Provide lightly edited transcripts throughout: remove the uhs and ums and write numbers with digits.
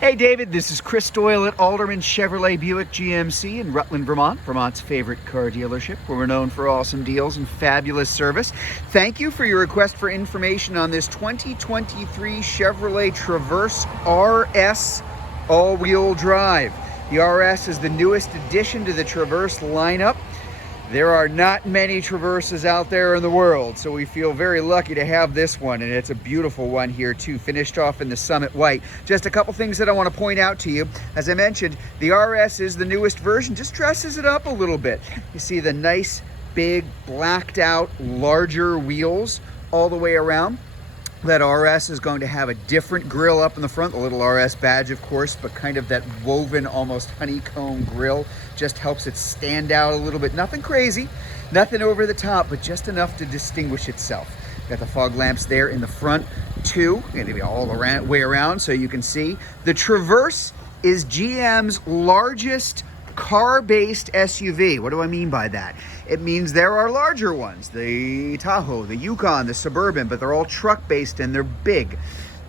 Hey David, this is Chris Doyle at Alderman Chevrolet Buick GMC in Rutland, Vermont, Vermont's favorite car dealership, where we're known for awesome deals and fabulous service. Thank you for your request for information on this 2023 Chevrolet Traverse RS all-wheel drive. The RS is the newest addition to the Traverse lineup. There are not many Traverses out there in the world, so we feel very lucky to have this one, and it's a beautiful one here too, finished off in the Summit White. Just a couple things that I want to point out to you. As I mentioned, the RS is the newest version, just dresses it up a little bit. You see the nice, big, blacked out, larger wheels all the way around. That RS is going to have a different grille up in the front, the little RS badge, of course, but kind of that woven, almost honeycomb grille just helps it stand out a little bit. Nothing crazy, nothing over the top, but just enough to distinguish itself. Got the fog lamps there in the front too, and maybe all the way around so you can see. The Traverse is GM's largest car-based SUV. What do I mean by that? It means there are larger ones, the Tahoe, the Yukon, the Suburban, but they're all truck-based and they're big.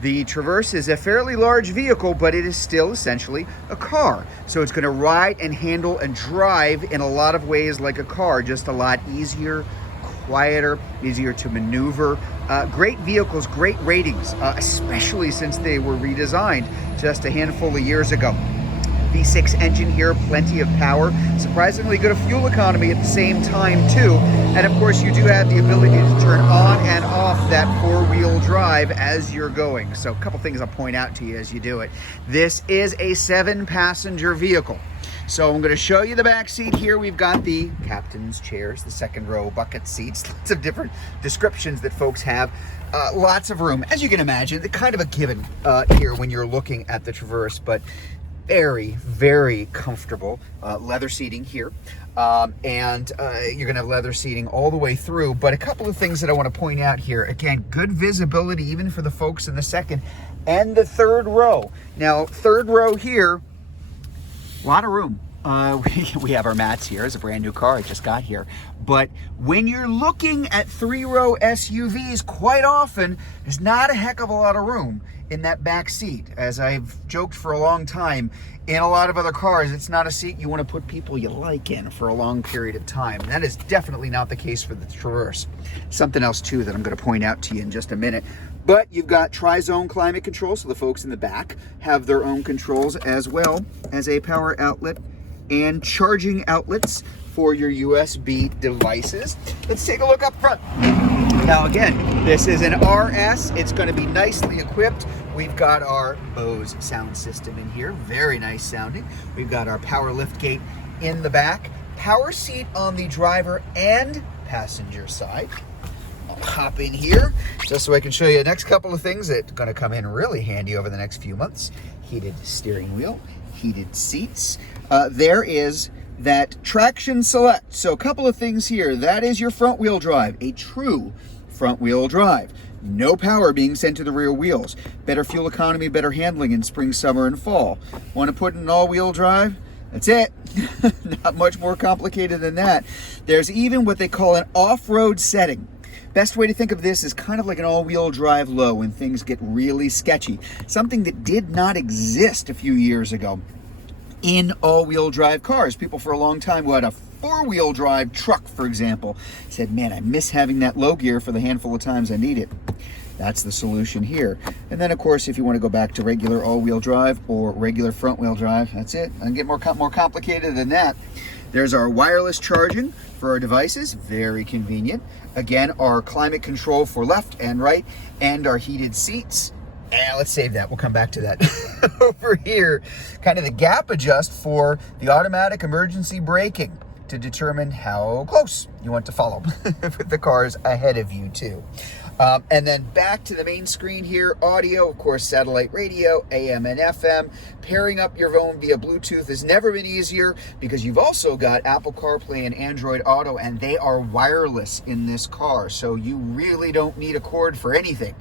The Traverse is a fairly large vehicle, but it is still essentially a car. So it's going to ride and handle and drive in a lot of ways like a car, just a lot easier, quieter, easier to maneuver. Great vehicles, great ratings, especially since they were redesigned just a handful of years ago. V6 engine here, plenty of power, surprisingly good fuel economy at the same time too, and of course you do have the ability to turn on and off that four-wheel drive as you're going. So a couple things I'll point out to you as you do it. This is a 7-passenger vehicle. So I'm going to show you the back seat here. We've got the captain's chairs, the second row bucket seats, lots of different descriptions that folks have. Lots of room, as you can imagine, kind of a given here when you're looking at the Traverse, but very, very comfortable leather seating here. And you're gonna have leather seating all the way through. But a couple of things that I want to point out here. Again, good visibility even for the folks in the second and the third row. Now, third row here, a lot of room. We have our mats here. It's a brand new car I just got here. But when you're looking at 3-row SUVs, quite often, there's not a heck of a lot of room in that back seat. As I've joked for a long time, in a lot of other cars, it's not a seat you want to put people you like in for a long period of time. That is definitely not the case for the Traverse. Something else too that I'm going to point out to you in just a minute. But you've got tri-zone climate control, so the folks in the back have their own controls, as well as a power outlet and charging outlets for your USB devices. Let's take a look up front. Now again, this is an RS. It's going to be nicely equipped. We've got our Bose sound system in here, very nice sounding. We've got our power lift gate in the back, power seat on the driver and passenger side. I'll hop in here just so I can show you the next couple of things that are going to come in really handy over the next few months. Heated steering wheel, heated seats. There is that traction select. So a couple of things here. That is your front wheel drive, a true front wheel drive. No power being sent to the rear wheels. Better fuel economy, better handling in spring, summer, and fall. Want to put in an all-wheel drive? That's it. Not much more complicated than that. There's even what they call an off-road setting. Best way to think of this is kind of like an all-wheel drive low when things get really sketchy. Something that did not exist a few years ago in all-wheel drive cars. People for a long time who had a 4-wheel drive truck, for example, said, man, I miss having that low gear for the handful of times I need it. That's the solution here. And then, of course, if you want to go back to regular all-wheel drive or regular front-wheel drive, that's it. I can get more complicated than that. There's our wireless charging for our devices, very convenient. Again, our climate control for left and right, and our heated seats. Let's save that. We'll come back to that. Over here, kind of the gap adjust for the automatic emergency braking to determine how close you want to follow with the cars ahead of you too. And then back to the main screen here, audio, of course, satellite radio, AM and FM. Pairing up your phone via Bluetooth has never been easier because you've also got Apple CarPlay and Android Auto, and they are wireless in this car. So you really don't need a cord for anything.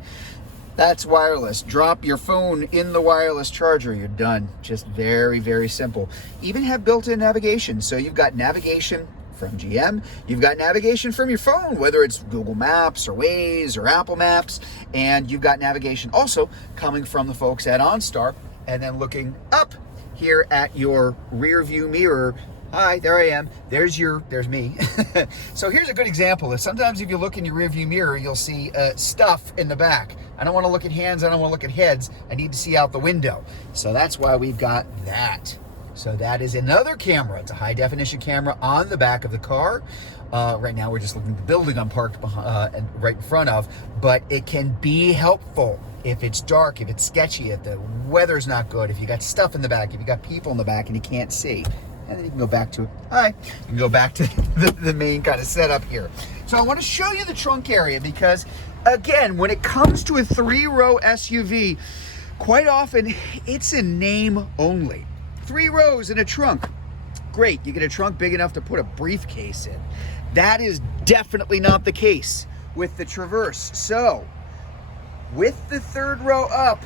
That's wireless. Drop your phone in the wireless charger, you're done. Just very, very simple. Even have built-in navigation. So you've got navigation from GM, you've got navigation from your phone, whether it's Google Maps or Waze or Apple Maps, and you've got navigation also coming from the folks at OnStar and then looking up here at your rear view mirror. Hi, there I am. There's me. So here's a good example. Sometimes if you look in your rear view mirror, you'll see stuff in the back. I don't want to look at hands. I don't want to look at heads. I need to see out the window. So that's why we've got that. So that is another camera. It's a high definition camera on the back of the car. Right now we're just looking at the building I'm parked behind, right in front of, but it can be helpful if it's dark, if it's sketchy, if the weather's not good, if you got stuff in the back, if you got people in the back and you can't see. And then you can go back to, you can go back to the main kind of setup here. So I want to show you the trunk area because, again, when it comes to a 3-row SUV, quite often it's a name only. 3 rows in a trunk. Great, you get a trunk big enough to put a briefcase in. That is definitely not the case with the Traverse. So, with the 3rd row up,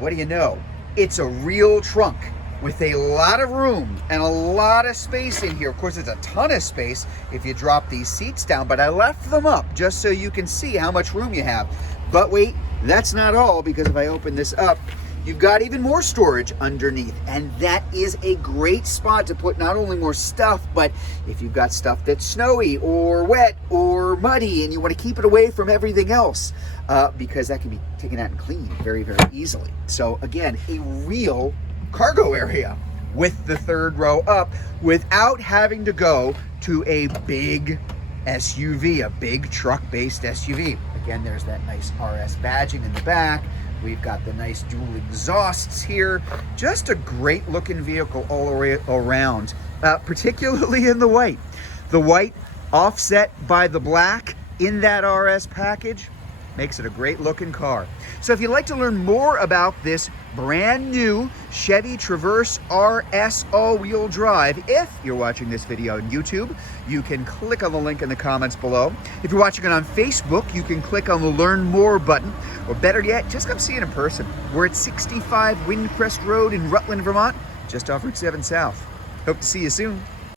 what do you know? It's a real trunk with a lot of room and a lot of space in here. Of course, it's a ton of space if you drop these seats down, but I left them up just so you can see how much room you have. But wait, that's not all, because if I open this up, you've got even more storage underneath, and that is a great spot to put not only more stuff, but if you've got stuff that's snowy or wet or muddy and you want to keep it away from everything else, because that can be taken out and cleaned very, very easily. So again, a real cargo area with the 3rd row up without having to go to a big SUV, a big truck-based SUV. Again, there's that nice RS badging in the back. We've got the nice dual exhausts here. Just a great looking vehicle all around, particularly in the white. The white offset by the black in that RS package makes it a great looking car. So if you'd like to learn more about this brand new Chevy Traverse RS all-wheel drive, if you're watching this video on YouTube, you can click on the link in the comments below. If you're watching it on Facebook, you can click on the Learn More button, or better yet, just come see it in person. We're at 65 Windcrest Road in Rutland, Vermont, just off Route 7 South. Hope to see you soon.